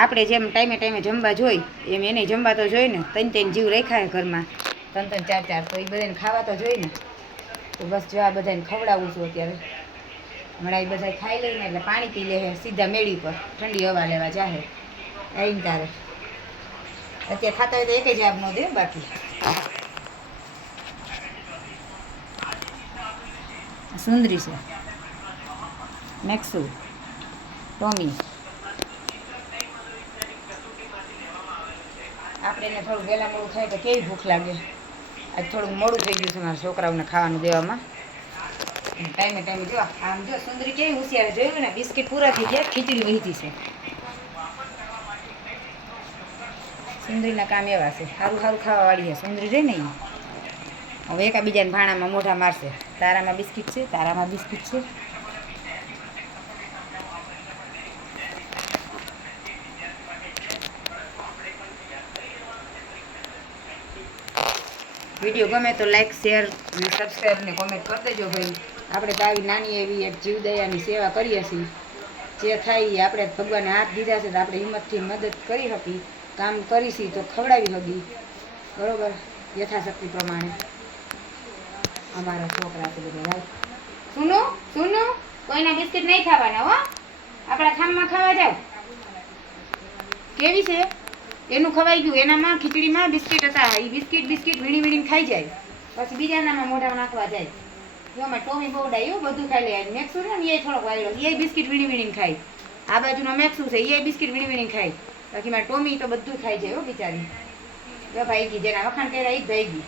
આપણે જેમ ટાઈમે ટાઈમે જમવા જોઈ એમ એને જમવા તો જોઈ ને, ત્રણ જીવ રાખ્યા ઘરમાં, ત્રણ ચાર તો એ બધાને ખાવા તો જોઈ ને. તો બસ જો આ બધાને ખવડાવું છું અત્યારે. હમણાં એ બધા ખાઈ લઈને એટલે પાણી પી લે સીધા મેળી પર ઠંડી હવા લેવા જાહે આવીને તારે. અત્યારે ખાતા હોય તો એક જ આબ ન દે બાકી. સુંદરી છે, મેક્સુ, ટોમી. આપણે એને થોડું વહેલા મોડું થાય તો કેવી ભૂખ લાગે. આજ થોડુંક મોડું થઈ ગયું છે મારા છોકરાઓને ખાવાનું દેવામાં. ટાઈમે ટાઈમે જો આમ જો સુંદરી કેવી હોશિયાર જોયું ને, બિસ્કિટ પૂરા થઈ ગયા, ખીચડી વહીતી છે. સુંદરીના કામ એવા છે, સારું સારું ખાવાવાળી છે સુંદરી રહે ને. હવે એકાબીજાને ભાણામાં મોઢા મારશે. તારામાં બિસ્કિટ છે, તારામાં બિસ્કિટ છે. વિડીયો ગમે તો લાઈક શેર અને સબસ્ક્રાઈબ ને કોમેન્ટ કરી દેજો ભાઈ. આપણે તો આવી નાની એવી એક જીવદયાની સેવા કરીએ છીએ. જે થાય એ આપણે ભગવાને હાથ દીધા છે તો આપણે હિંમતથી મદદ કરી શકીએ, કામ કરીશી તો ખવડાવી શકીએ, બરાબર, યથાશક્તિ પ્રમાણે. અમારા છોકરા છે બધા ભાઈ. સુનું સુનું કોઈના બિસ્કિટ નહીં ખાવાના હો, આપણા ખામમાં ખાવા જાવ. કેવી છે એનું ખવાઈ ગયું, એનામાં ખીચડીમાં બિસ્કિટ હતા, એ બિસ્કિટ વીણી વીણીને ખાઈ જાય, પછી બીજાનામાં મોઢામાં નાખવા જાય. જો અમે ટોમી બહુ ડાયું બધું ખાઈ લે. મેક્સુ છે ને એ થોડોક વાયલો, એ બિસ્કિટ વીણી વીણીને ખાય. આ બાજુનો મેક્સુ છે એ બિસ્કિટ વીણી વીણીને ખાય. બાકી મારે ટોમી તો બધું ખાઈ જાય હો બિચારી. જો ભાઈ ગઈ, જેના વખાણ કર્યા એ જ ભાઈ ગઈ.